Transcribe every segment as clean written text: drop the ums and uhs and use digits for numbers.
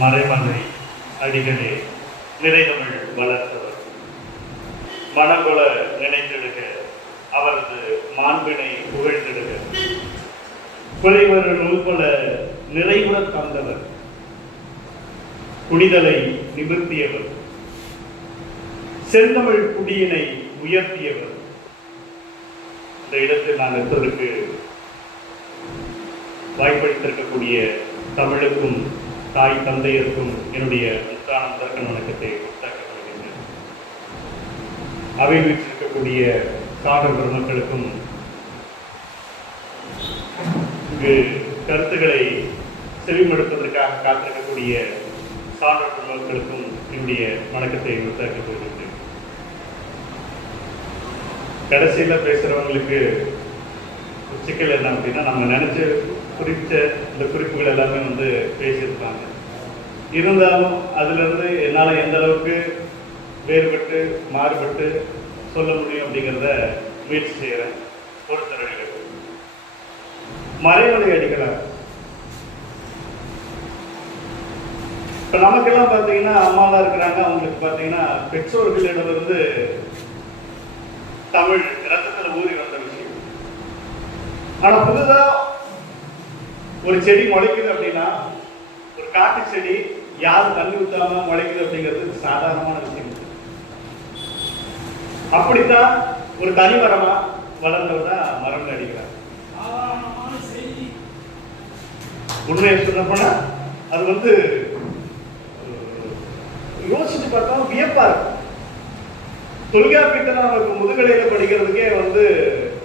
மறைமலை அடிகளே நிறைதமிழ் வளர்த்தவர் மனங்கொள நினைத்திடுக அவரது மாண்பினை புகழ்ந்திடுக குறைவர் நூல்கொள நிறைவுற தந்தவர் குடிதலை நிமிர்த்தியவர் செந்தமிழ் குடியினை உயர்த்தியவர். இந்த இடத்தில் நான் இருப்பதற்கு வாய்ப்பளித்திருக்கக்கூடிய தமிழுக்கும் தாய் தந்தையருக்கும் என்னுடைய முத்தான முதற்கண் வணக்கத்தை உத்தாக்கப்படுகின்றேன். அவை வீற்றிருக்கக்கூடிய சாதர் பெருமக்களுக்கும் இங்கு கருத்துக்களை செவிமடுப்பதற்காக காத்திருக்கக்கூடிய சாதர் பெருமக்களுக்கும் என்னுடைய வணக்கத்தை உத்தாக்கப்படுகின்றேன். கடைசியில் பேசுகிறவங்களுக்கு சிக்கல் என்ன அப்படின்னா, நம்ம நினைச்சு குறித்த இந்த குறிப்புகள் எல்லாமே பேசியிருப்பாங்க. இருந்தாலும் அதிலிருந்து என்னால் எந்த அளவுக்கு வேறுபட்டு மாறுபட்டு சொல்ல முடியும் அப்படிங்கிறத முயற்சி செய்கிறேன். பொறுத்தரவில்லை மறைமலை அடிகளார். இப்போ நமக்கெல்லாம் பார்த்தீங்கன்னா அம்மாலாம் இருக்கிறாங்க, அவங்களுக்கு பார்த்தீங்கன்னா பெற்றோர்களிடமிருந்து தமிழ் ரத்தத்தில் ஊறி வந்த விஷயம். ஆனால் புதுதாக ஒரு செடி முளைக்குது அப்படின்னா, ஒரு காட்டு செடி யாரும் தண்ணி ஊற்றாம முளைக்குது அப்படிங்கிறது சாதாரணமான விஷயம். அப்படித்தான் ஒரு தனி மரமா வளர்ந்தவர் தான் மரம் அடிக்கிறார். உண்மையை சொன்ன அது யோசிச்சு பார்த்தா வியப்பா இருக்கும். தொல்காப்பியத்தை நமக்கு முதுகலையில படிக்கிறதுக்கே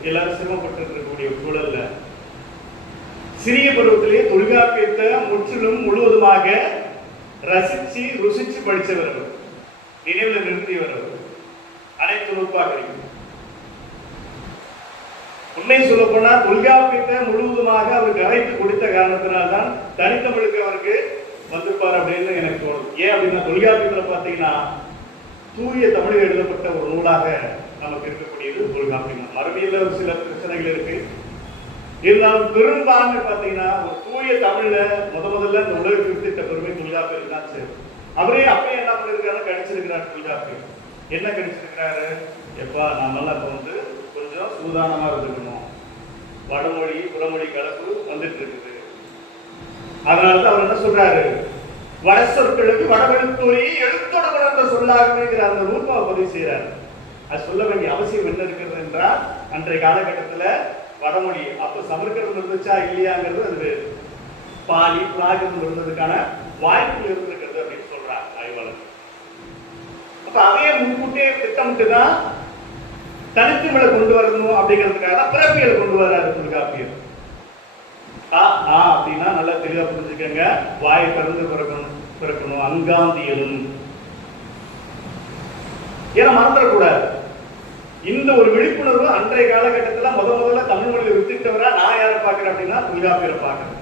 எல்லாரும் சிரமப்பட்டு இருக்கக்கூடிய சூழல்ல சிறிய பருவத்திலேயே தொல்காப்பியத்தை முற்றிலும் முழுவதுமாக ரசிச்சு ருசிச்சு படித்தவர், நினைவில் நிறுத்தியவர், அனைத்து நூற்பாக இருக்கு. உண்மை சொல்ல போனா தொல்காப்பியத்தை முழுவதுமாக அவருக்கு அரைத்து கொடுத்த காரணத்தினால்தான் தனித்தமிழுக்கு அவருக்கு வந்திருப்பார் அப்படின்னு எனக்கு தோணுது. ஏன் அப்படின்னா, தொல்காப்பியத்துல பாத்தீங்கன்னா தூய தமிழில் எழுதப்பட்ட ஒரு நூலாக நமக்கு இருக்கக்கூடியது தொல்காப்பியம். மரபியல்ல ஒரு சில பிரச்சனைகள் இருக்கு, இருந்தாலும் பெரும்பான்மை பார்த்தீங்கன்னா ஒரு தூய தமிழ்ல முதல்ல இந்த உலக வித்திட்ட பெருமை தொல்காப்பியம் தான். சரி, அவரே அப்பயே என்ன பண்ணிருக்காரு, கணிச்சிருக்கிறார். தொல்காப்பியம் என்ன கணிச்சிருக்கிறாரு, எப்பா நாமெல்லாம் இப்போ கொஞ்சம் சூதானமா இருந்துக்கணும், வடமொழி புறமொழி கலப்பு வந்துட்டு இருக்குது. அதனாலதான் அவர் என்ன சொல்றாரு, வட சொற்களுக்கு வடவெழுத்தோரி எழுத்தோட வளர்ந்த சொல்லாகிற அந்த ரூபாவை பதிவு செய்யறாரு. அது சொல்ல வேண்டிய அவசியம் என்ன இருக்கிறது என்றால், அன்றைய காலகட்டத்துல வடமொழி அப்ப சமஸ்கிருதம் இருந்துச்சா இல்லையாங்கிறது அது பாலி பிராகிருதம் இருந்ததுக்கான வாய்ப்பு இருந்திருக்கிறது அப்படின்னு சொல்றார் ஆய்வாளர். அப்ப அதையே முன்கூட்டியே திட்டமிட்டுதான் தனித்தமிழை கொண்டு வரணும் அப்படிங்கிறதுக்காக பிறப்பியலை கொண்டு வர்றாரு தொல்காப்பியம். அப்படின்னா நல்லா தெளிவா புரிஞ்சுக்கங்க, வாயை திறந்து பிறக்கணும், அங்காந்தியலும். ஏன்னா மறந்துடக்கூடாது. இந்த ஒரு விழிப்புணர்வு அன்றைய காலகட்டத்தில் முதல்ல தமிழ் மொழியை வித்திட்டவரா நான் யாரை பார்க்கிறேன் அப்படின்னா தொல்காப்பியரை பார்க்கிறேன்.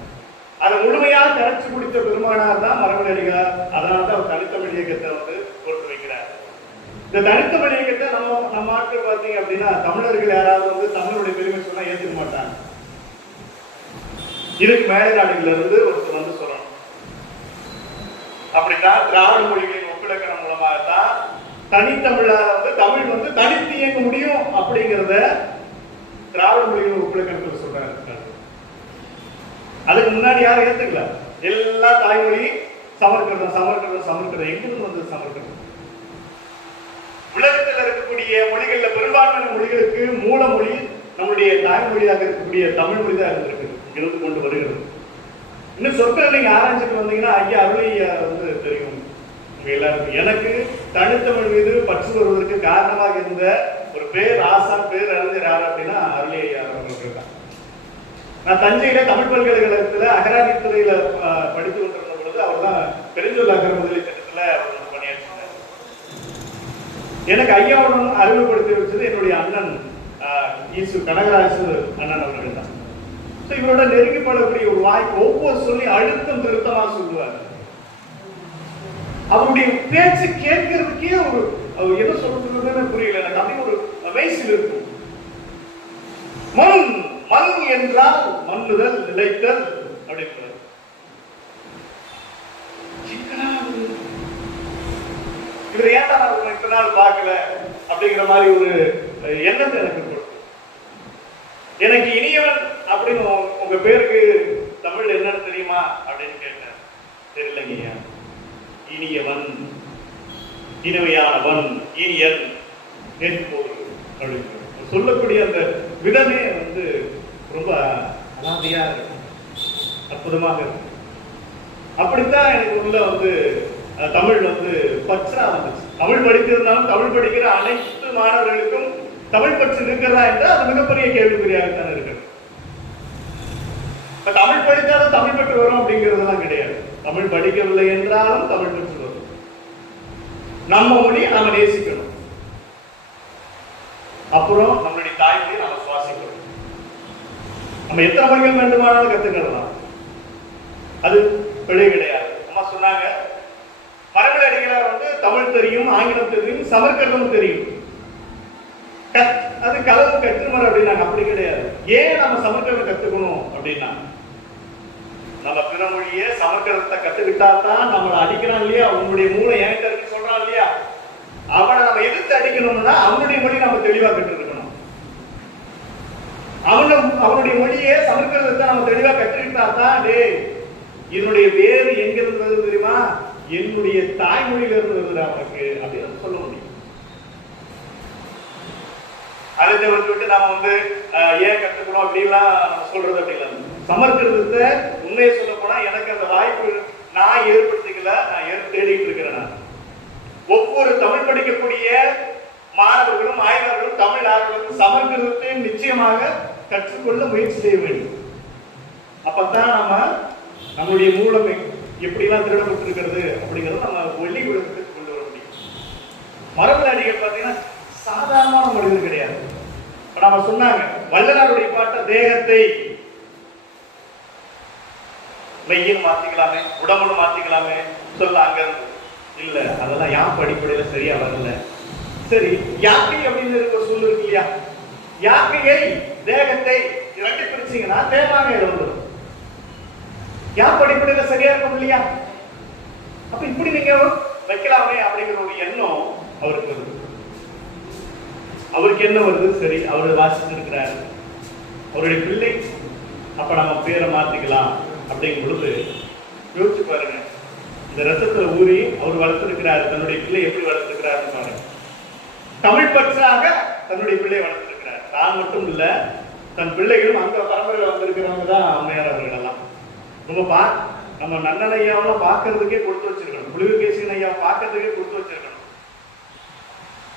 அதை முழுமையாக கரைச்சு குடித்த பெருமானார் தான் மரபணி அடிகளார். அதனால தான் அவர் தனித்தமிழ் இயக்கத்தை பொறுத்து வைக்கிறார். இந்த தனித்தமிழ் இயக்கத்தை நம்ம ஆட்கள் பார்த்தீங்க அப்படின்னா, தமிழர்கள் யாராவது தமிழுடைய பெருமை சொன்னா ஏற்றுக்க மாட்டாங்க. இதுக்கு மேலை நாடுகள்ல இருந்து ஒருத்தர் சொல்லணும். அப்படித்தான் திராவிட மொழிகளின் ஒப்பிலக்கணம் மூலமாகத்தான் தனித்தமிழால தமிழ் தனித்து இயங்க முடியும் அப்படிங்கிறத திராவிட மொழிகளின் ஒப்பிலக்கணத்தில் சொல்றாங்க. அதுக்கு முன்னாடி யாரும் ஏத்துக்கல. எல்லா தாய்மொழி சமஸ்கிருதம் சமஸ்கிருதம் சமஸ்கிருதம். எங்கிருந்து சமஸ்கிருதம்? உலகத்தில் இருக்கக்கூடிய மொழிகள்ல பெரும்பான்மையான மொழிகளுக்கு மூல மொழி நம்முடைய தாய்மொழியாக இருக்கக்கூடிய தமிழ் மொழி தான் இருந்திருக்கு, இருந்து கொண்டு வருகிறது. இன்னும் சொற்கள் நீங்க ஆராய்ச்சிட்டு வந்தீங்கன்னா ஐயா அருளையா தெரியும் எல்லாருக்கும். எனக்கு தனித்தமிழ் மீது பற்று வருவதற்கு காரணமாக இருந்த ஒரு பேர் ஆசான் பேர் அறிஞர் யார் அப்படின்னா அருளை ஐயா அவர்கள் தான். நான் தஞ்சையில தமிழ் பல்கலைக்கழகத்துல அகராதி துறையில படித்து கொண்டிருந்த பொழுது அவர் தான் பெருஞ்சொல் அகர முதலி திட்டத்துல அவர் பணியாற்றினார். எனக்கு ஐயாவுடன் அறிமுகப்படுத்தி வச்சது என்னுடைய அண்ணன் கனகராசு அண்ணன் அவர்கள் தான். இவரோட நெருங்கி பழக்கூடிய ஒரு வாய்ப்பு, ஒவ்வொரு சொல்லி அழுத்தம் திருத்தமா சொல்லுவார். அவருடைய பேச்சு கேட்கறதுக்கே ஒரு என்ன சொல்றதுன்னு புரியல. எனக்கு அப்படி ஒரு வயசில் இருக்கும். மண் மண் என்றால் மண்ணுதல் நிலைத்தல் அப்படிங்கிறார். அப்படிங்கிற மாதிரி ஒரு எண்ணத்தை எனக்கு கொடுக்கும். எனக்கு இனியவன் அப்படின்னு உங்க பேருக்கு தமிழ் என்னன்னு தெரியுமா அப்படின்னு கேட்டேன். தெரியலங்கய்யா. இனியவன், இனிமையானவன், இனியன் என்போது அப்படின்னு சொல்லக்கூடிய அந்த விதமே வந்து ரொம்ப அலாதியா இருக்கும், அற்புதமாக இருக்கும். அப்படித்தான் எனக்கு உள்ள வந்து தமிழ் வந்து பற்றா வந்துச்சு. தமிழ் படித்திருந்தாலும் தமிழ் படிக்கிற அனைத்து மாணவர்களுக்கும் தமிழ் பற்று இருக்கிறதா என்றால் அது மிகப்பெரிய கேள்விக்குறியாகத்தான் இருக்கு. தமிழ் படித்தாலும் தமிழ் பற்று வரும் அப்படிங்கிறதுலாம் கிடையாது. தமிழ் படிக்கவில்லை என்றாலும் தமிழ் பற்று வரும். நம்ம மொழியை நாம நேசிக்கணும். அப்புறம் நம்மளுடைய தாய்மொழியை நாம சுவாசிக்கணும். நம்ம எத்தனை மொழிகள் வேண்டுமானாலும் கத்துக்கலாம், அது பிழை கிடையாது. அம்மா சொன்னாங்க, மரபில் அடிகளார் வந்து தமிழ் தெரியும், ஆங்கிலம் தெரியும், சமஸ்கிருதம் தெரியும், அது கலவு கற்றுமர் அப்படின்னாங்க. அப்படி கிடையாது. ஏன் நம்ம சமஸ்கிருதம் கத்துக்கணும் அப்படின்னா, நம்ம பிற மொழியை சமஸ்கிருதத்தை கத்துக்கிட்டா தான் நம்மளை அடிக்கிறான் இல்லையா, உங்களுடைய மூளை என்கிட்ட இருக்கு சொல்றான் இல்லையா, அவனை நம்ம எதிர்த்து அடிக்கணும்னா அவனுடைய மொழி நம்ம தெளிவா கற்றுக்கணும். அவனுடைய மொழியை சமஸ்கிருதத்தை நம்ம தெளிவா கற்றுக்கிட்டா தான், டே இதனுடைய வேறு எங்கிருந்து வருது தெரியுமா, என்னுடைய தாய்மொழியில இருந்து வருது அவனுக்கு அப்படின்னு சொல்ல முடியும். அதை தவிர்த்து நாம வந்து ஏன் கற்றுக்கணும் அப்படின்லாம் நம்ம சொல்றது அப்படிலாம். சமஸ்கிருதத்தை உண்மையை சொல்ல போனா எனக்கு அந்த வாய்ப்பு நான் ஏற்படுத்திக்கல, நான் தேடிட்டு இருக்கிறேன். நான் ஒவ்வொரு தமிழ் படிக்கக்கூடிய மாணவர்களும் ஆய்வாளர்களும் தமிழ் ஆர்வலர்களும் சமஸ்கிருதத்தை நிச்சயமாக கற்றுக்கொள்ள முயற்சி செய்ய வேண்டும். அப்பதான் நம்ம நம்மளுடைய மூலம் எப்படிலாம் திருடப்பட்டிருக்கிறது அப்படிங்கிறத நம்ம ஒளி விளக்கத்துக்கு கொண்டு வர முடியும். மரபு அடிகள் பார்த்தீங்கன்னா சாதாரணமான மனிதர் கிடையாது. நம்ம சொன்னாங்க, வள்ளலாருடைய பாட்ட தேகத்தை மெய்யும் மாத்திக்கலாமே, உடம்புன்னு மாத்திக்கலாமே சொல்லாங்க. இல்ல, அதெல்லாம் யாப்பு அடிப்படையில சரியா வரல. சரி, யாக்கை அப்படின்னு ஒரு சொல் இருக்கு இல்லையா, யாக்கையை தேகத்தை இரண்டு பிரிச்சீங்கன்னா தேவாங்கையில வந்துடும். யாப்பு அடிப்படையில சரியா இருக்கும் இல்லையா, அப்ப இப்படி நீங்க வைக்கலாமே அப்படிங்கிற ஒரு எண்ணம் அவருக்கு வருது. அவருக்கு என்ன வருது, சரி அவர் வாசித்து இருக்கிறார், அவருடைய பிள்ளை, அப்ப நம்ம பேரை மாத்திக்கலாம் அப்படிங்கும் பொழுது யோசிச்சு பாருங்க. இந்த ரத்தத்துல ஊறி அவர் வளர்த்திருக்கிறார், தன்னுடைய பிள்ளை எப்படி வளர்த்திருக்கிறார் பாருங்க. தமிழ் பற்றாக தன்னுடைய பிள்ளை வளர்த்திருக்கிறார். தான் மட்டும் இல்ல, தன் பிள்ளைகளும் அந்த பரம்பரையில வந்திருக்கிறவங்க தான் அம்மையார் அவர்கள் எல்லாம். ரொம்ப நம்ம நன்னன் ஐயாவெல்லாம் பார்க்கறதுக்கே கொடுத்து வச்சிருக்கணும், முழுகேசன் ஐயா பார்க்கறதுக்கே கொடுத்து வச்சிருக்கணும்.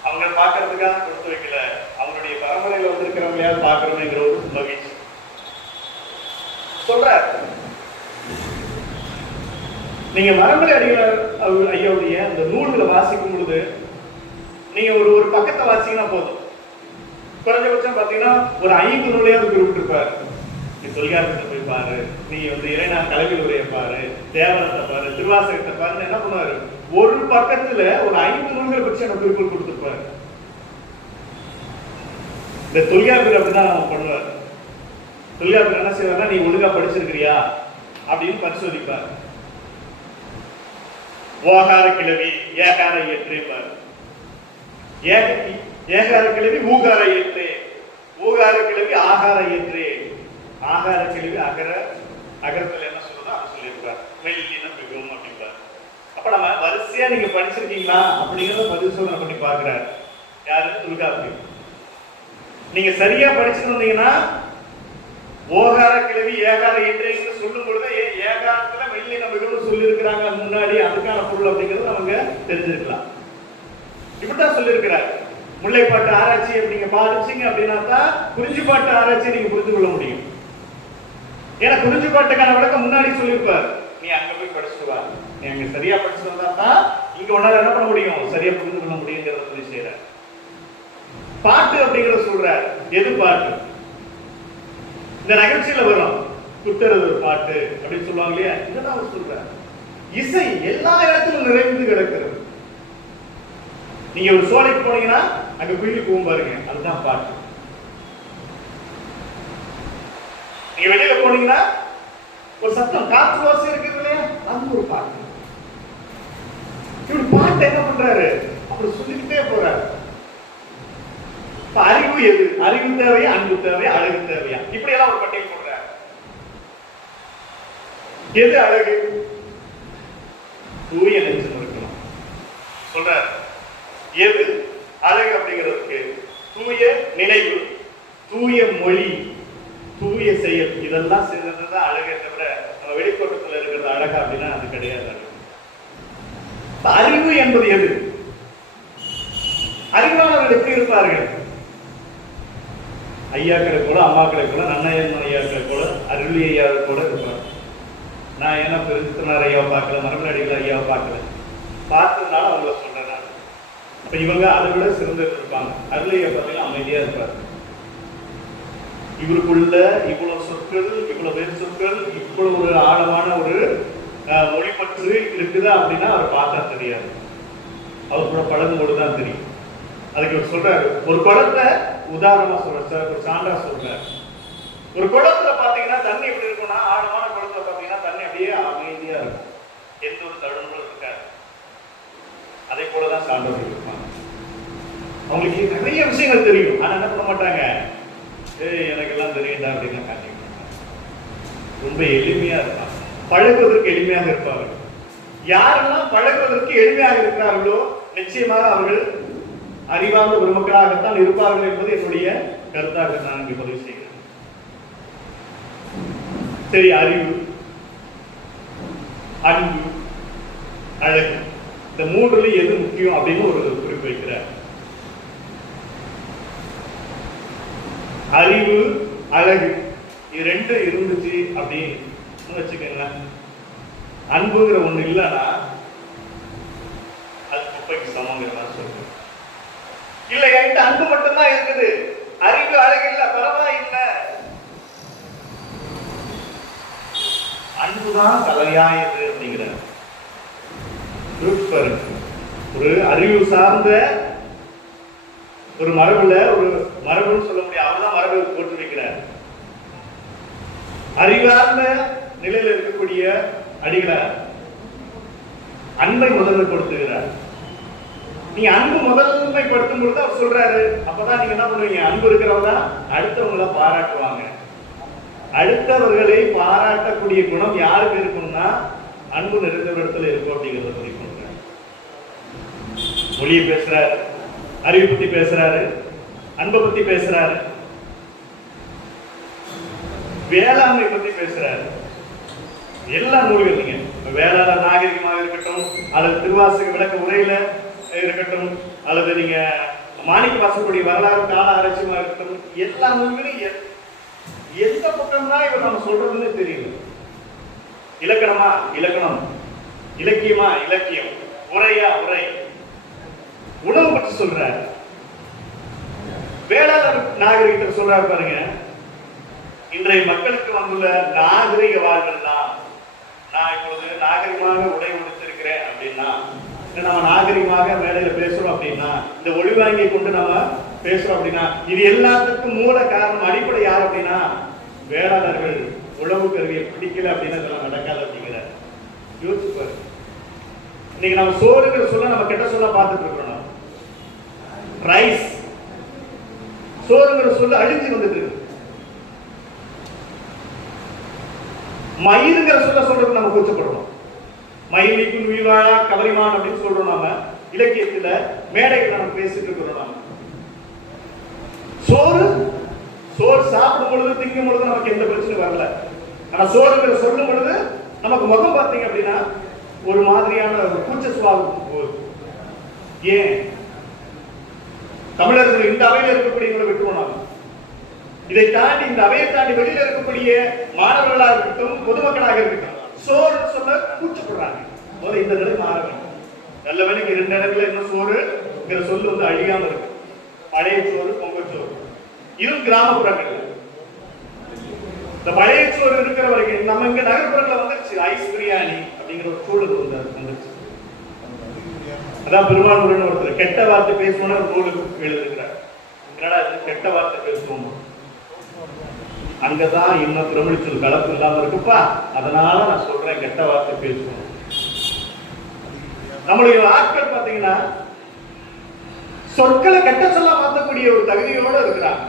அவங்க பார்க்கறதுக்காக கொடுத்து வைக்கல, அவங்களுடைய பரம்பரையில வந்திருக்கிறவங்களையாவது பார்க்கறோம்ங்கிற ஒரு மகிழ்ச்சி சொல்ற. நீங்க மரபுரை அடிகளார் ஐயாவுடைய அந்த நூல்களை வாசிக்கும் பொழுது நீங்க ஒரு பக்கத்தை வாசிங்கன்னா போதும், குறைஞ்சபட்சம் பாத்தீங்கன்னா ஒரு 5 நூலையாவது குறிப்பிட்டிருப்பாரு. நீ தொல்காப்பியத்தை போய் பாரு, நீ வந்து இறைனா கல்வி உரையை பாரு, தேவனத்தை பாரு, திருவாசகத்தை பாருன்னு என்ன பண்ணுவாரு, ஒரு பக்கத்துல ஒரு 5 நூல்களை பற்றி எனக்கு குறிப்பிட்டு கொடுத்துருப்பாரு. இந்த தொல்காப்பியர் அப்படிதான் நம்ம பண்ணுவார். தொல்காப்பியர் என்ன செய்வாருன்னா, நீ ஒழுங்கா படிச்சிருக்கிறியா அப்படின்னு பரிசோதிப்பார். ஓகார கிழவி ஏகார ஏற்றேப்பார், ஏகார கிழவி ஊகார ஏற்றே, ஊகார கிழவி ஆகார ஏற்றே, ஆகார கிழவி அகரத்துல என்ன சொல்றதோ அதை சொல்லியிருப்பார். மெல்லின மிகவும் அப்படிப்பார். அப்ப நம்ம வரிசையா நீங்க படிச்சிருக்கீங்களா அப்படிங்கிறத பரிசோதனை பண்ணி பார்க்கிறார் யாரு, தொல்காப்பியர். நீங்க சரியா படிச்சிருந்தீங்கன்னா ஓகார கிழவி ஏகார ஏற்றேன்னு சொல்லும் பொழுது ஏகாரத்துல மெல்லின மிகவும் சொல்லி இருக்கிறாங்க முன்னாடி, அதுக்கான பொருள் அப்படிங்கிறது அவங்க தெரிஞ்சிருக்கலாம். இப்படித்தான் சொல்லியிருக்கிறார். முல்லைப்பாட்டு ஆராய்ச்சி நீங்க பாடிச்சீங்க அப்படின்னா தான் குறிஞ்சிப்பாட்டு ஆராய்ச்சியை நீங்க புரிந்து கொள்ள முடியும். ஏன்னா குறிஞ்சிப்பாட்டுக்கான விளக்கம் முன்னாடி சொல்லியிருப்பார். நீ அங்க போய் படிச்சுட்டு வா, நீ அங்க சரியா படிச்சுட்டு வந்தா தான் இங்க உன்னால என்ன பண்ண முடியும், சரியா புரிந்து கொள்ள முடியுங்கிறத சொல்லி செய்யற. பாட்டு அப்படிங்கிறத சொல்றார். எது பாட்டு? இந்த நிகழ்ச்சியில வரும் குத்துறது பாட்டு அப்படின்னு சொல்லுவாங்க இல்லையா, இதெல்லாம் அவர் சொல்றார். இசை எல்லா இடத்திலும் நிறைந்து கிடக்கிறது. நீங்க ஒரு சோலைக்கு போனீங்கன்னா அங்க குயிலி போகும் பாருங்க, அதுதான் பாட்டு. நீங்க வெளியில போனீங்கன்னா ஒரு சத்தம் காற்று வாசி இருக்குது இல்லையா, அது ஒரு பாட்டு. இப்படி பாட்டு என்ன பண்றாரு, அப்படி சொல்லிக்கிட்டே போறாரு. அறிவு எது? அறிவு தேவையா, அன்பு தேவையா, அழகு தேவையா? இப்படி எல்லாம் ஒரு பட்டியல் போடுறார். எது அழகு? தூய நெஞ்சம் இருக்கணும் சொல்றார். எது அழகு அப்படிங்கிறதுக்கு தூய நினைவு, தூய மொழி, தூய செயல், இதெல்லாம் சேர்ந்ததுதான் அழகே தவிர நம்ம வெளிக்கோட்டத்தில் இருக்கிறது அழகா அப்படின்னா அது கிடையாது. அறிவு என்பது எது? அறிவாளர்கள் எப்படி இருப்பார்கள்? ஐயாக்களை போல, அம்மாக்களை போல, நன்னயன்மன் ஐயாக்களை போல, அருளி ஐயாவை போல இருப்பார். நான் ஏன்னா பெருந்தினார் ஐயாவை பார்க்கல, மரபடிகள் ஐயாவை பார்க்கல, பார்த்ததுனால அவங்கள சொல்றேன் நான். அப்ப இவங்க அதை விட சிறந்து இருப்பாங்க. அருளி ஐயா பார்த்தீங்கன்னா அமைதியா இருப்பார். இவருக்குள்ள இவ்வளவு சொற்கள், இவ்வளவு வேறு சொற்கள், இவ்வளவு ஒரு ஆழமான ஒரு மொழி பற்று இருக்குதா அப்படின்னா அவர் பார்த்தா தெரியாது. அவர் கூட பழகும்போது தான் தெரியும். அதுக்கு அவர் சொல்றாரு, ஒரு குளத்தை உதாரணமா சொல்ற, ஒரு சான்றா சொல்றாரு. ஒரு குளத்துல பாத்தீங்கன்னா தண்ணி எப்படி இருக்கும்னா, ஆழமான குளத்துல பாத்தீங்கன்னா தண்ணி அப்படியே அமைதியா இருக்கும், எந்த ஒரு தடுங்களும் இருக்காது. அதே போலதான் சான்றோர்கள் இருப்பாங்க. அவங்களுக்கு நிறைய விஷயங்கள் தெரியும், ஆனா என்ன பண்ண மாட்டாங்க, எனக்கு எல்லாம் தெரியுதா அப்படின்னு காட்டிக்க மாட்டாங்க. ரொம்ப எளிமையா இருப்பாங்க, பழகுவதற்கு எளிமையாக இருப்பார்கள். யாரெல்லாம் பழகுவதற்கு எளிமையாக இருக்கிறார்களோ நிச்சயமாக அவர்கள் அறிவார்ந்த பெருமக்களாகத்தான் இருப்பார்கள் என்பது என்னுடைய கருத்தாக நான் இங்கு பதிவு செய்கிறேன். சரி, அறிவு, அன்பு, அழகு, இந்த மூன்றுல எது முக்கியம் அப்படின்னு ஒரு குறிப்பு வைக்கிறார். அறிவு, அழகு, இது ரெண்டு இருந்துச்சு அப்படின்னு வச்சுக்கோங்க. அன்புங்கிற ஒண்ணு இல்லைன்னா அது குப்பைக்கு சமங்கிற மாதிரி சொல்றேன். இல்ல, என்கிட்ட அன்பு மட்டும்தான் இருக்குது, அறிவு அழகு இல்ல, பரவாயில்ல, அன்புதான் தலையாயது அப்படிங்கிற ஒரு அறிவு சார்ந்த ஒரு மரபுல, ஒரு மரபுன்னு சொல்ல முடியாது, அவர்தான் மரபு போட்டு வைக்கிறார். அறிவார்ந்த நிலையில் இருக்கக்கூடிய அடிகளார் அன்பை முதன்மைப்படுத்துகிறார். நீ அன்பு முதன்மைப்படுத்தும் பொழுது அவர் சொல்றாரு, அப்பதான் நீங்க என்ன பண்ணுவீங்க, அன்பு இருக்கிறவங்க அடுத்தவங்களை பாராட்டுவாங்க. அடுத்தவர்களை பாராட்டக்கூடிய குணம் யாருக்கு இருக்கும்னா அன்பு நிறைந்த இடத்துல இருக்கும் அப்படிங்கிறத பதிவு பண்றாரு. மொழியை பேசுறாரு, அறிவை பத்தி பேசுறாரு, அன்பை பத்தி பேசுறாரு, வேளாண்மை பத்தி பேசுறாரு. எல்லா நூல்கள் நீங்க வேளாண் நாகரிகமாக இருக்கட்டும், அல்லது திருவாசக விளக்க உரையில இருக்கட்டும், அல்லது நீங்க மாணிக்க வாசகருடைய வரலாறு கால ஆராய்ச்சியமா இருக்கட்டும், எல்லா நூல்களும் எந்த பக்கம் தான் இவர் நம்ம சொல்றதுன்னு தெரியல. இலக்கணமா இலக்கணம், இலக்கியமா இலக்கியம், உரையா உரை, உணவு பற்றி சொல்றாரு. வேளாண் நாகரிகத்தில் சொல்றாரு பாருங்க, இன்றைய மக்களுக்கு வந்துள்ள நாகரிக வாழ்கள் தான். நான் இப்பொழுது நாகரிகமாக உடை உடுத்திருக்கிறேன் அப்படின்னா, நம்ம நாகரிகமாக மேடையில பேசுறோம் அப்படின்னா, இந்த ஒளிவாங்கியை கொண்டு நம்ம பேசுறோம் அப்படின்னா, இது எல்லாத்துக்கும் மூல காரணம் அடிப்படை யார் அப்படின்னா வேளாளர்கள். உழவு கருவியை பிடிக்கல அப்படின்னா இதெல்லாம் நடக்காது அப்படிங்கிறார். யோசிப்பாரு. இன்னைக்கு நம்ம சோறுங்கிற சொல்ல நம்ம கெட்ட சொல்ல பார்த்துட்டு இருக்கிறோம். ரைஸ், சோறுங்கிற சொல்ல அழிஞ்சு வந்துட்டு இருக்கு. மயிருங்கிற சொல்ல சொல்றது நம்ம கூச்சப்படுறோம். மயிலிக்கும் உயிர்வாழா கவரிமான் அப்படின்னு சொல்றோம். நாம இலக்கியத்துல மேடைகள் நம்ம பேசிட்டு இருக்கிறோம். நாம சோறு, சோறு சாப்பிடும் பொழுது, திங்கும் பொழுது நமக்கு எந்த பிரச்சனையும் வரல. ஆனா சோறுங்கிற சொல்லும் பொழுது நமக்கு முகம் பார்த்தீங்க அப்படின்னா ஒரு மாதிரியான ஒரு கூச்ச சுவாபம் போகுது. ஏன்? தமிழர்கள் இந்த அவையில் இருக்கக்கூடியவங்களை விட்டுருவோம். நாம இதை தாண்டி, இந்த அவையை தாண்டி வெளியில இருக்கக்கூடிய மாணவர்களாக இருக்கட்டும், பொதுமக்களாக இருக்கட்டும், சோறு சொல்ல கூச்சப்படுறாங்க. முதல்ல இந்த நிலை மாற வேண்டும். நல்ல வேலைக்கு 2 இடத்துல என்ன சோறுங்கிற சொல்லு வந்து அழியாம இருக்கு. பழைய சோறு, பொங்கல் சோறு, இதுவும் கிராமப்புறங்கள். இந்த பழைய சோறு இருக்கிற வரைக்கும் நம்ம இங்க நகர்ப்புறங்களை வந்துருச்சு ஐஸ் பிரியாணி அப்படிங்கிற ஒரு சூழல் வந்துருச்சு. அதான் பெருமாள் ஒருத்தர் கெட்ட வார்த்தை பேசணும்னு ஒரு நூலுக்கு எழுதிருக்கிறார். என்னடா கெட்ட வார்த்தை பேசுவோம், அங்கதான் இன்னும் பிரமிழ்ச்சல் கலப்பு இல்லாம இருக்குப்பா, அதனால நான் சொல்றேன் கெட்ட வார்த்தை பேசுவோம். நம்மளுடைய ஆட்கள் பாத்தீங்கன்னா சொற்களை கெட்ட சொல்ல மாற்றக்கூடிய திருத்தக்கூடிய ஒரு தகுதியோட இருக்கிறாங்க.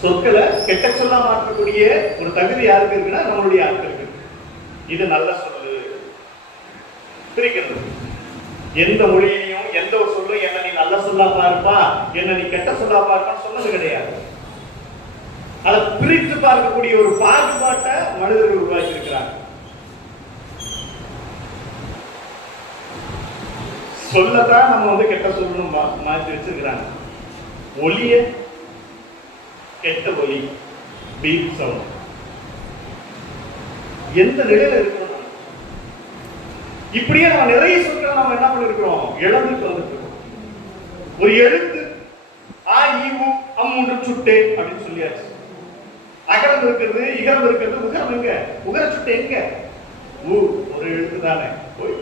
சொற்களை கெட்ட சொல்லா மாற்றக்கூடிய ஒரு தகுதி யாருக்கு இருக்குன்னா நம்மளுடைய ஆட்களுக்கு. இது நல்ல சொல்லு பிரிக்கிறது. எந்த மொழியையும் எந்த ஒரு சொல்லும் என்ன நீ நல்ல சொல்லா பார்ப்பா, என்ன நீ கெட்ட சொல்லா பார்ப்பான்னு சொன்னது கிடையாது. அதை பிரித்து பார்க்கக்கூடிய ஒரு பாகுபாட்டை மனிதர்கள் உருவாக்கி இருக்கிறாங்க. சொல்லத்தான் நம்ம கெட்ட சொல்லணும் மாற்றி வச்சிருக்கிறாங்க. ஒலிய கெட்ட ஒலி, பீப் சவுண்ட். எந்த நிலையில இருக்கிறோம்? இப்படியே நம்ம நிறைய சொற்களை நம்ம என்ன பண்ணிருக்கிறோம், இழந்துட்டு வந்துருக்கிறோம். ஒரு எழுத்து ஆ ஈ உ அம் மூன்று சுட்டே அப்படின்னு சொல்லியாச்சு. அகரம் இருக்கிறது, இகரம் இருக்கிறது, உகரம் எங்க? உகர சுட்டை எங்க? ஊ ஒரு எழுத்து தானே, போய்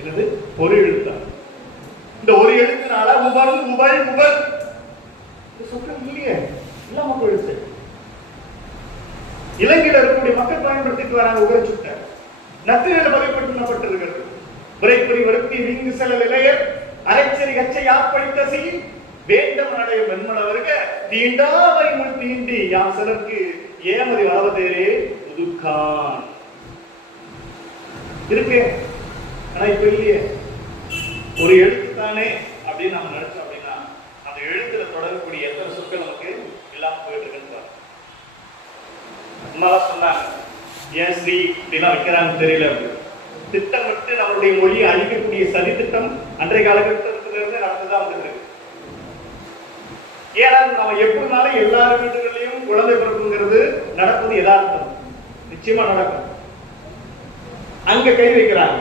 என்னது ஒரு எழுத்து. இந்த ஒரு எழுத்துனால உபல் உபல் உபல் சொற்கள் இல்லையே, இல்லாம போயிடுச்சு. இலங்கையில் இருக்கக்கூடிய மக்கள் பயன்படுத்திட்டு வராங்க உகர சுட்டை. நத்திரில வகைப்படுத்தப்பட்டிருக்கிறது. விரைப்புரி வருத்தி வீங்கு செல்ல இளையர் அரைச்சரி கச்சை யாப்பழித்த செய்யும் வேண்டும் அடைய வெண்மனவர்க தீண்டாவை முள் தீண்டி யாம் சிலருக்கு ஏமதி வாழ்வதேரே புதுக்கான் இருக்கு. ஆனா இப்ப இல்லையே. ஒரு எழுத்து தானே அப்படின்னு நம்ம நினைச்சோம் அப்படின்னா அந்த எழுத்துல தொடரக்கூடிய எத்தனை சொற்கள் நமக்கு இல்லாம போயிட்டு இருக்குன்னு சொன்னாங்க. ஏன் ஸ்ரீ இப்படிலாம் வைக்கிறான்னு தெரியல. திட்டமிட்டு நம்மளுடைய மொழியை அழிக்கக்கூடிய சதி திட்டம் அன்றைய காலகட்டத்திலிருந்து நடந்துதான் வந்துட்டு இருக்கு. ஏன்னா நம்ம எப்படினாலும் எல்லார் வீடுகளிலும் குழந்தை பிறப்புங்கிறது நடப்பது யதார்த்தம், நிச்சயமா நடக்கும். அங்க கை வைக்கிறாங்க.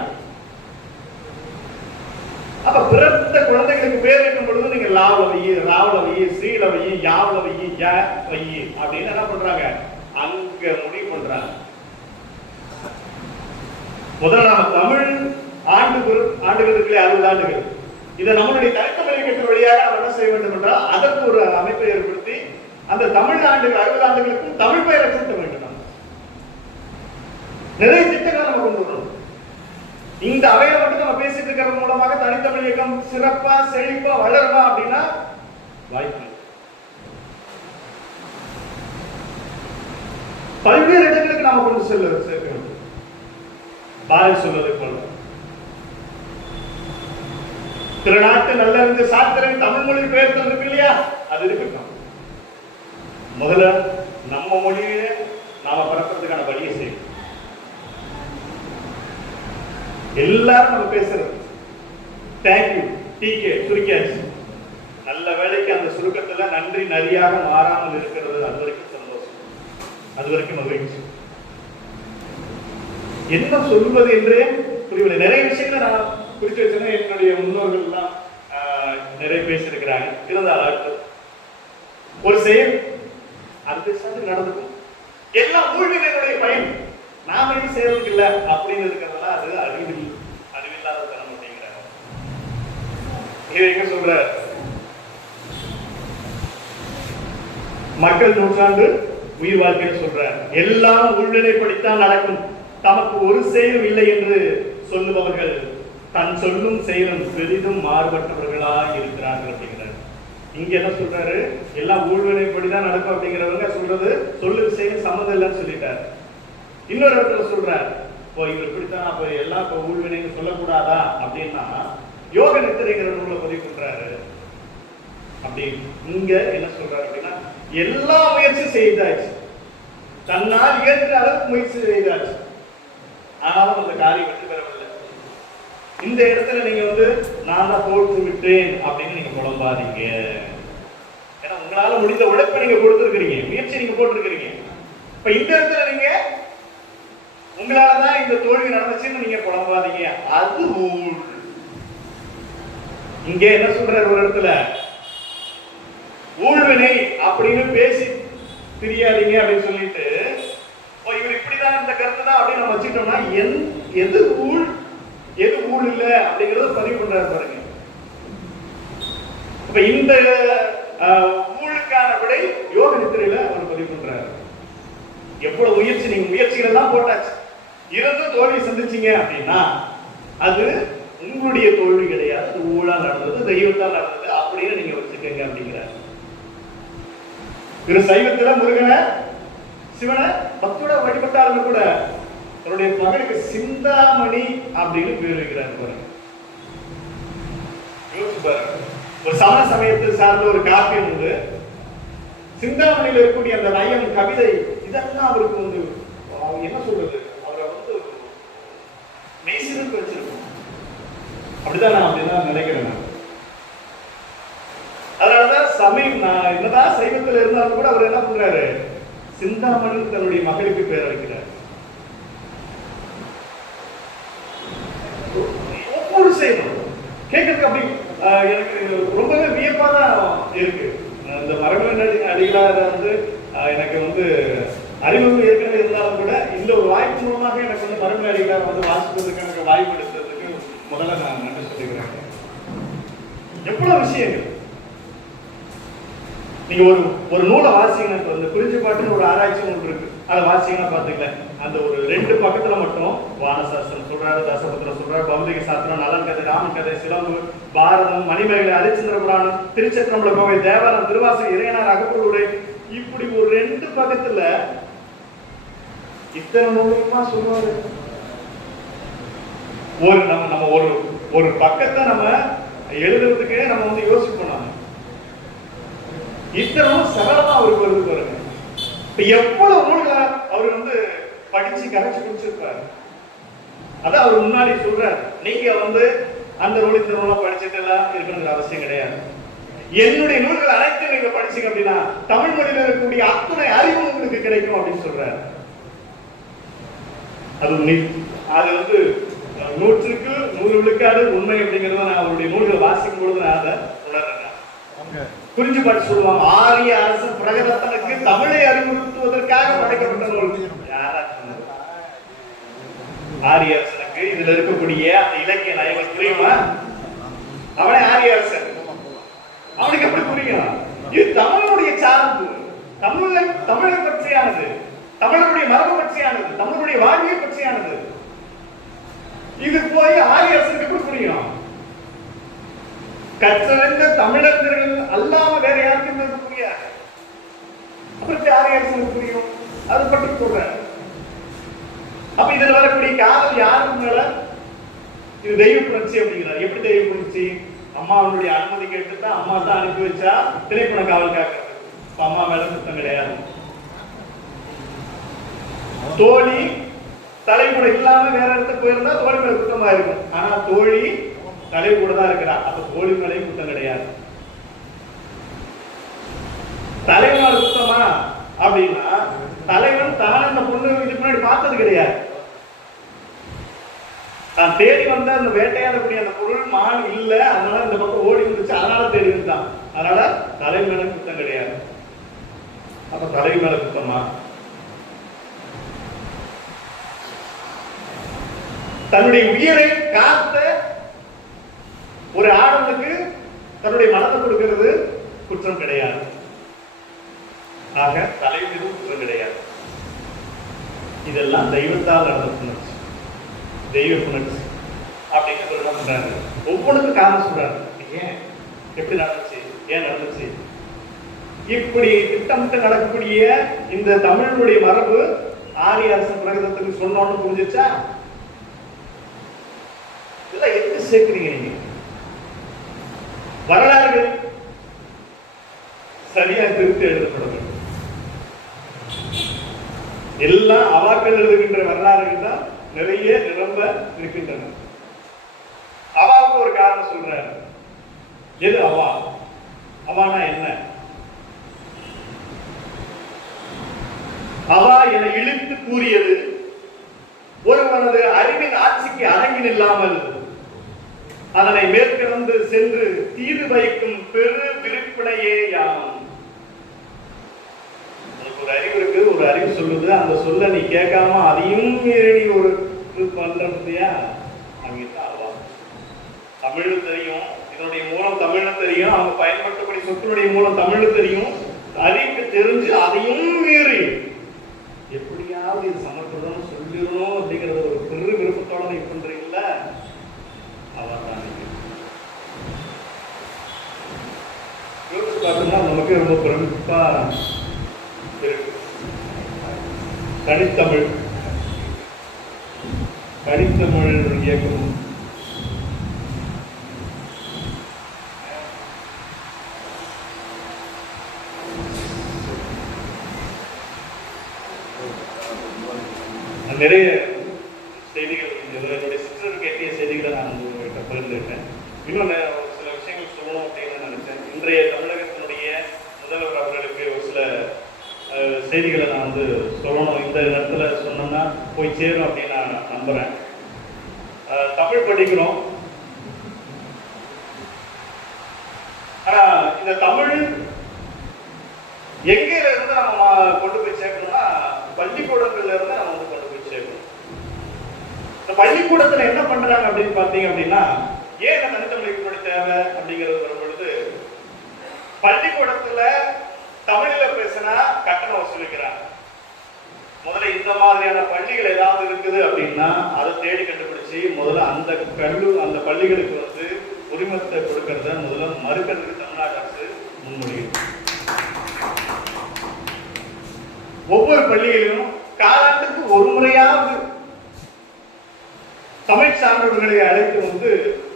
அப்ப பிறந்த குழந்தைகளுக்கு பேர் வைக்கும் பொழுது நீங்க லாவல வையி, ராவல வையி, ஸ்ரீல வையி, யாவல வையி, ய வையி அப்படின்னு என்ன பண்றாங்க, அங்க முடிவு பண்றாங்க. முதல்ல நம்ம தமிழ் ஆண்டுகள் இருக்குல்ல, 60 ஆண்டுகள், இதை நம்மளுடைய தனித்தமிழ் இயக்கத்தின் வழியாக நம்ம என்ன செய்ய வேண்டும் என்றால் அதற்கு ஒரு அமைப்பை ஏற்படுத்தி அந்த தமிழ் ஆண்டுகள் 60 ஆண்டுகளுக்கும் தமிழ் பெயரை கூட்ட வேண்டும். நிறைய திட்டங்களை நம்ம கொண்டு வரணும். இந்த அவையை மட்டும் நம்ம பேசிட்டு இருக்கிறது மூலமாக தனித்தமிழ் இயக்கம் சிறப்பா செழிப்பா வளருமா அப்படின்னா வாய்ப்பு. பல்வேறு இடங்களுக்கு நாம கொண்டு சேர்க்க வேண்டும். பாரதி சொல்வதை போல திருநாட்டு நல்லறிந்து சாத்திரம் தமிழ் மொழி பெயர் இருக்கு இல்லையா, அது இருக்கட்டும். முதல்ல நம்ம மொழியிலே நாம பரப்புறதுக்கான வழியை செய்யும். எல்லாரும் நம்ம பேசுறது தேங்க்யூ டிகே சுருக்கியாச்சு. நல்ல வேலைக்கு அந்த சுருக்கத்துல நன்றி நரியாக மாறாமல் இருக்கிறது. அது வரைக்கும் சந்தோஷம், அது வரைக்கும் மகிழ்ச்சி. என்ன சொல்வது என்றே புரியவில்லை. நிறைய விஷயங்களை நான் குறித்து வச்சேன்னா என்னுடைய முன்னோர்கள் எல்லாம் நிறைய பேசியிருக்கிறாங்க. இருந்தாலும் ஒரு செயல் அடுத்த நடந்துக்கும். எல்லாம் ஊழ்வினைகளுடைய பயன். நாம இது செய்யறதுக்கு இல்ல அப்படின்னு இருக்கிறதெல்லாம் அது அறிவில்லாத தனம் அப்படிங்கிறாங்க. இதை எங்க சொல்ற மக்கள் நூற்றாண்டு உயிர் வாழ்க்கையில் சொல்ற எல்லாம் உள்நிலைப்படித்தான் நடக்கும், தமக்கு ஒரு செயலும் இல்லை என்று சொல்லுபவர்கள் தன் சொல்லும் செயலும் பெரிதும் மாறுபட்டவர்களாக இருக்கிறார்கள் அப்படிங்கிறார். இங்க என்ன சொல்றாரு, எல்லாம் ஊழ்வினைப்படிதான் நடக்கும் அப்படிங்கிறவங்க சொல்றது சொல்லு செயல் சம்மந்தம் இல்லைன்னு சொல்லிட்டாரு. இன்னொரு இடத்துல சொல்றாரு, இவர் இப்படித்தான் அப்ப எல்லாம் இப்ப ஊழ்வினைன்னு சொல்லக்கூடாதா அப்படின்னா யோக நித்திரைங்கிற நூலை பதிவு பண்றாரு. அப்படி இங்க என்ன சொல்றாரு அப்படின்னா எல்லா முயற்சியும் செய்தாச்சு, தன்னால் இயற்ற அளவுக்கு முயற்சி செய்தாச்சு, ஆனாலும் அந்த காரியம் வெற்றி பெறவில்லை. இந்த இடத்துல நீங்க நான் தான் போட்டு விட்டேன் அப்படின்னு நீங்க புலம்பாதீங்க. ஏன்னா உங்களால முடிந்த உழைப்பை நீங்க கொடுத்துருக்கிறீங்க, முயற்சி நீங்க போட்டிருக்கிறீங்க. இப்ப இந்த இடத்துல நீங்க உங்களாலதான் இந்த தோல்வி நடந்துச்சுன்னு நீங்க புலம்பாதீங்க, அது ஊழ். இங்க என்ன சொல்றாரு ஒரு இடத்துல, ஊழ்வினை அப்படின்னு பேசி தெரியாதீங்க அப்படின்னு சொல்லிட்டு இவர் இப்படிதான் இந்த கருத்து தான் அப்படின்னு நம்ம வச்சுட்டோம்னா எது ஊழ் எது ஊழ் இல்ல அப்படிங்கறத பதிவு பண்றாரு பாருங்க. அப்ப இந்த ஊழுக்கான விடை யோக நித்திரையில அவர் பதிவு பண்றாரு. எவ்வளவு முயற்சி, நீங்க முயற்சிகள் எல்லாம் போட்டாச்சு, இருந்தும் தோல்வி சந்திச்சீங்க அப்படின்னா அது உங்களுடைய தோல்வி கிடையாது, அது ஊழா நடந்தது, தெய்வத்தால் நடந்தது. அப்படின்னு நீங்க வச்சுக்கோங்க அப்படிங்கிறார். திரு சைவத்துல முருகனை சிவனை பக்தியோட வழிபட்டாலும் கூட தன்னுடைய மகனுக்கு சிந்தாமணி அப்படின்னு பேர் வைக்கிறார் பாருங்க. ஒரு சமண சமயத்தை சார்ந்த ஒரு காப்பியம் உண்டு. சிந்தாமணியில் இருக்கக்கூடிய அந்த நயம், கவிதை, இதெல்லாம் அவருக்கு வந்து என்ன சொல்றது, அவரை வந்து மெய்சிலுக்கு வச்சிருக்கோம். அப்படிதான் நான் அப்படிதான் நினைக்கிறேன். அதனாலதான் சமயம், நான் என்னதான் சைவத்தில் இருந்தாலும் கூட அவர் என்ன பண்றாரு, சிந்தாமணி தன்னுடைய மகளுக்கு பேர் வைக்கிறார். ஒவ்வொரு செய்யணும் கேட்கறதுக்கு அப்படி எனக்கு ரொம்பவே வியப்பா தான் இருக்கு. இந்த மரபுகளின் அடிகளார் வந்து எனக்கு வந்து அறிமுகம் ஏற்கனவே இருந்தாலும் கூட இந்த ஒரு வாய்ப்பு மூலமாக எனக்கு வந்து மரபு அடிகளார் வந்து வாசிப்பதற்கு எனக்கு வாய்ப்பு எடுத்ததுக்கு முதல்ல நான் நன்றி சொல்லிக்கிறேன். எவ்வளவு விஷயங்கள் நீங்க ஒரு நூலை வாசிங்கன்னா, இந்த குறிஞ்சிப்பாட்டுன்னு ஒரு ஆராய்ச்சி ஒன்று இருக்கு, அதை வாசிங்கன்னா பாத்துக்கலாம். அந்த ஒரு 2 பக்கத்துல மட்டும் வானசாஸ்திரம் சொல்றாரு, தசபத்திரம் சொல்றாரு, பௌதிக சாஸ்திரம், நலன் கதை, ராமன் கதை, சிலம்பு, பாரதம், மணிமேகலை, ஹரிச்சந்திர புராணம், திருச்சற்றம்பல கோவை, தேவாரம், திருவாசகம், இறையனார், அகப்பொருளை, இப்படி ஒரு 2 பக்கத்துல இத்தனை நூலுமா சொல்லுவாரு. நம்ம ஒரு பக்கத்தை நம்ம எழுதுறதுக்கு நம்ம வந்து யோசிப்போம். இத்தனும் சரளமா அவருக்கு வருது பாருங்க. இப்ப எவ்வளவு நூல்களை அவர் வந்து படிச்சு கரைச்சு குடிச்சிருப்பாரு. அதான் அவர் முன்னாடி சொல்றாரு, நீங்க வந்து அந்த நூல் இந்த நூலா படிச்சுட்டு எல்லாம் இருக்கணுங்கிற அவசியம் கிடையாது. என்னுடைய நூல்கள் அனைத்தும் நீங்க படிச்சீங்க அப்படின்னா தமிழ் மொழியில் இருக்கக்கூடிய அத்தனை அறிவு உங்களுக்கு கிடைக்கும் அப்படின்னு சொல்றாரு. அது வந்து 100க்கு 100 விழுக்காடு உண்மை அப்படிங்கறத நான் அவருடைய நூல்களை வாசிக்கும் பொழுது நான் அதை உணர்றேன். குறிஞ்சி பாட்டு சொல்லுவாங்க, ஆரிய அரசு பிரகதத்தனுக்கு தமிழை அறிவுறுத்துவதற்காக படைக்கப்பட்ட நூல். ஆரிய அரசனுக்கு இதுல இருக்கக்கூடிய அந்த இலக்கிய நயங்கள் புரியுமா? அவனே ஆரிய அரசன், அவனுக்கு எப்படி புரியும்? இது தமிழுடைய சார்பு, தமிழை பற்றியானது, தமிழருடைய மரபு பற்றியானது, தமிழருடைய வாழ்வியல் பற்றியானது. இது போய் ஆரிய அரசனுக்கு எப்படி புரியும்? கற்றறிந்த தமிழர்கள் அல்லாம வேற யாருக்கும் புரியாது. அப்புறம் ஆரிய அரசனுக்கு புரியும், அது பற்றி சொல்றேன். அப்ப இதுல வரக்கூடிய காதல் யாருக்கு மேல? இது தெய்வ புணர்ச்சி அப்படிங்கிறார். எப்படி தெய்வ புணர்ச்சி? அம்மாவுடைய அனுமதி கேட்டுதான் அம்மா தான் அனுப்பி வச்சா திரைப்பட காவல் காக்கிறது. அம்மா மேல குத்தம் கிடையாது. தோழி தலைமுறை இல்லாம வேற இடத்துக்கு போயிருந்தா தோழி மேல குத்தமா இருக்கும். ஆனா தோழி தலை கூட தான் இருக்கிறா, அப்ப தோழி மேலையும் குத்தம் கிடையாது. தலைவனால் குத்தமா அப்படின்னா தலைவன் தான் அந்த பொண்ணு இதுக்கு முன்னாடி பார்த்தது கிடையாது. தான் தேடி வந்த அந்த வேட்டையாடக்கூடிய அந்த பொருள் மான் இல்ல, அதனால இந்த பக்கம் ஓடி வந்துச்சு, அதனால தேடி வந்தான். அதனால தலை மேல குத்தம் கிடையாது. அப்ப தலை மேல குத்தமா? தன்னுடைய உயிரை காத்த ஒரு ஆடலுக்கு தன்னுடைய மனத்தை கொடுக்கிறது குற்றம் கிடையாது. ஆக தலை மீது குற்றம் கிடையாது. இதெல்லாம் தெய்வத்தால் நடந்த புணர்ச்சி, தெய்வ புணர்ச்சி அப்படின்னு சொல்றாங்க. ஒவ்வொன்றுக்கும் காரணம் சொல்றாரு. ஏன் எப்படி நடந்துச்சு, ஏன் நடந்துச்சு? இப்படி திட்டமிட்டு நடக்கக்கூடிய இந்த தமிழுடைய மரபு ஆரிய அரசன் பிரகதத்துக்கு சொன்னோன்னு புரிஞ்சிச்சா? இதெல்லாம் எங்க சேர்க்கிறீங்க நீங்க? வரலாறுகள் சரியா திருத்தி எழுதப்பட வேண்டும். எல்லாம் அவாக்கள் எழுதுகின்ற வரலாறுகள் தான் நிறைய நிரம்ப இருக்கின்றன. அவாவுக்கு ஒரு காரணம் சொல்றாரு. எது அவா? அவானா என்ன? அவா என இழுத்து கூறியது ஒருவனது அறிவின் ஆட்சிக்கு அரங்கில் இல்லாமல் அதனை மேற்கொண்டு சென்று தீது வைக்கும் பெரு விருப்பினையே யாம். ஒரு அறிவு இருக்கு, ஒரு அறிவு சொல்லுது, அந்த சொல்ல நீ கேட்காம அதையும் மீறி நீ ஒரு பண்றியா? அங்கதான் அவா. தமிழ் தெரியும், இதனுடைய மூலம் தமிழ்ல தெரியும், அவங்க பயன்படுத்தக்கூடிய சொற்களுடைய மூலம் தமிழ்ல தெரியும், அறிவுக்கு தெரிஞ்சு அதையும் மீறி எப்படியாவது இது சமர்ப்பதம் சொல்லிடணும் அப்படிங்கிறது ஒரு பெரு விருப்பத்தோட நீ பண்றீங்கள, அவர்தான். நமக்கு ரொம்ப பிரமிப்பா இருக்கு. தனித்தமிழ் இயக்கம் நிறைய செய்திகள், என்னுடைய சிஸ்டருக்கு எட்டிய செய்திகளை நான் உங்கள்கிட்ட பகிர்ந்துட்டேன். இன்னும் சில விஷயங்கள் சொல்லணும் அப்படின்னு நினைச்சேன். இன்றைய தமிழகத்தினுடைய முதல்வர் அவர்களுக்கு ஒரு சில செய்திகளை நான் சொல்லணும். இந்த இடத்துல சொன்னோம்னா போய் சேரும் அப்படின்னு நான் நம்புறேன். தமிழ் படிக்கிறோம், ஆனா இந்த தமிழ் எங்கேயில இருந்து நம்ம கொண்டு போய் சேர்க்கணும்னா பள்ளிக்கூடங்கள்ல இருந்து நம்ம கொண்டு போய் சேர்க்கணும். இந்த பள்ளிக்கூடத்துல என்ன பண்றாங்க அப்படின்னு பாத்தீங்க அப்படின்னா, ஏன் இந்த தனித்தமிழுக்கு தேவை அப்படிங்கிறது வரும் பொழுது, பள்ளிக்கூடத்துல தமிழ்ல பேசினா கட்டணம் வசூலிக்கிறாங்க. முதல்ல இந்த மாதிரியான பள்ளிகள் ஏதாவது இருக்குது அப்படின்னா அதை தேடி கண்டுபிடிச்சு முதல்ல அந்த பள்ளிகளுக்கு உரிமத்தை கொடுக்கறத முதல்ல மறுக்கிறதுக்கு தமிழ்நாடு அரசு முன்மொழியும். ஒவ்வொரு பள்ளிகளிலும் காலாண்டுக்கு ஒரு முறையாவது தமிழ் சான்றோர்களை அழைத்து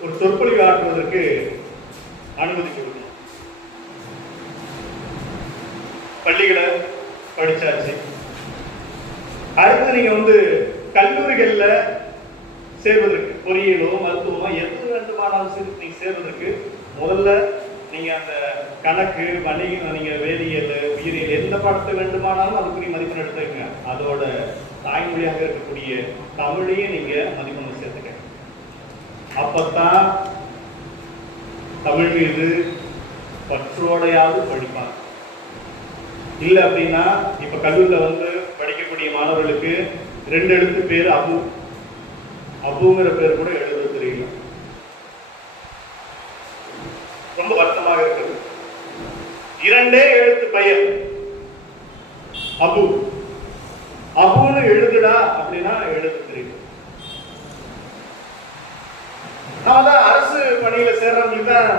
ஒரு சொற்பொழிவு ஆற்றுவதற்கு அனுமதி கொடுக்கணும். பள்ளிகளை படிச்சாச்சு, அடுத்து நீங்க கல்லூரிகள்ல சேர்வதற்கு, பொறியியலோ மருத்துவமோ எது வேண்டுமானாலும் நீங்க சேர்வதற்கு முதல்ல நீங்க அந்த கணக்கு, வணிகம், நீங்க வேதியியல், உயிரியல் எந்த பாடத்தை வேண்டுமானாலும் அதுக்குரிய மதிப்பெண் எடுத்துக்கங்க. அதோட தாய்மொழியாக இருக்கக்கூடிய தமிழையும் நீங்க மதிப்பெண் சேர்த்துக்க. அப்பத்தான் தமிழ் மீது பற்றோடையாவது படிப்பாங்க. இல்லை அப்படின்னா இப்ப கல்லூரியில படிக்கக்கூடிய மாணவர்களுக்கு 2 எழுத்து பேர் அபுங்கிற பேர் கூட எழுத தெரியல. ரொம்ப வருத்தமாக இருக்கிறது. 2 எழுத்து பெயர் அபுன்னு எழுதுடா அப்படின்னா எழுத தெரியல. நாம தான் அரசு பணியில சேர்றவங்களுக்கு தான்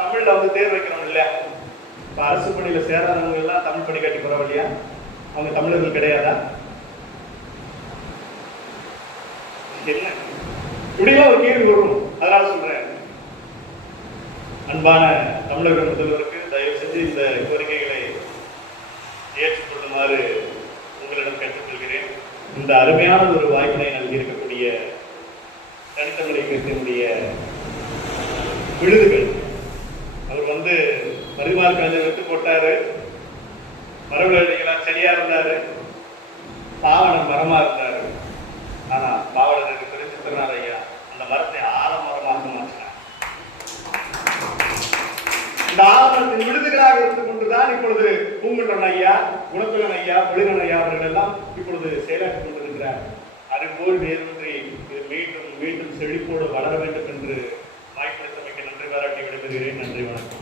தமிழ்ல தேர்வு வைக்கிறோம் இல்லையா? இப்ப அரசு பணியில சேர்றவங்க எல்லாம் தமிழ் பணி கட்டி போறோம் இல்லையா? அவங்க தமிழர்கள் கிடையாதா? என்ன இப்படிலாம் ஒரு கேள்வி வரும். அதனால சொல்றேன், அன்பான தமிழக முதல்வருக்கு தயவு செஞ்சு இந்த கோரிக்கைகளை ஏற்றுக்கொள்ளுமாறு உங்களிடம் கேட்டுக்கொள்கிறேன். இந்த அருமையான ஒரு வாய்ப்பினை நல்கியிருக்கக்கூடிய தனித்தமிழ் இயக்கத்தினுடைய விருதுகள், அவர் பரிமாற்ற வெட்டு போட்டாரு, மரபுகளெல்லாம் சரியா இருந்தாரு, பாவனர் மரமா இருந்தாரு. ஆனா பாவலருக்கு தெரிஞ்சு திறனார் ஐயா அந்த மரத்தை ஆலமரமாக மாற்றினார். இந்த ஆலமரத்தின் விருதுகளாக இருந்து கொண்டுதான் இப்பொழுது பூங்குன்றன் ஐயா, குணத்துலன் ஐயா, பொழிகன் ஐயா அவர்கள் எல்லாம் இப்பொழுது செயலாற்றிக் கொண்டிருக்கிறார். அதுபோல் வேறொன்றி இது மீண்டும் மீண்டும் செழிப்போடு வளர வேண்டும் என்று வாய்ப்பளித்தமைக்கு நன்றி பாராட்டி விடைபெறுகிறேன். நன்றி, வணக்கம்.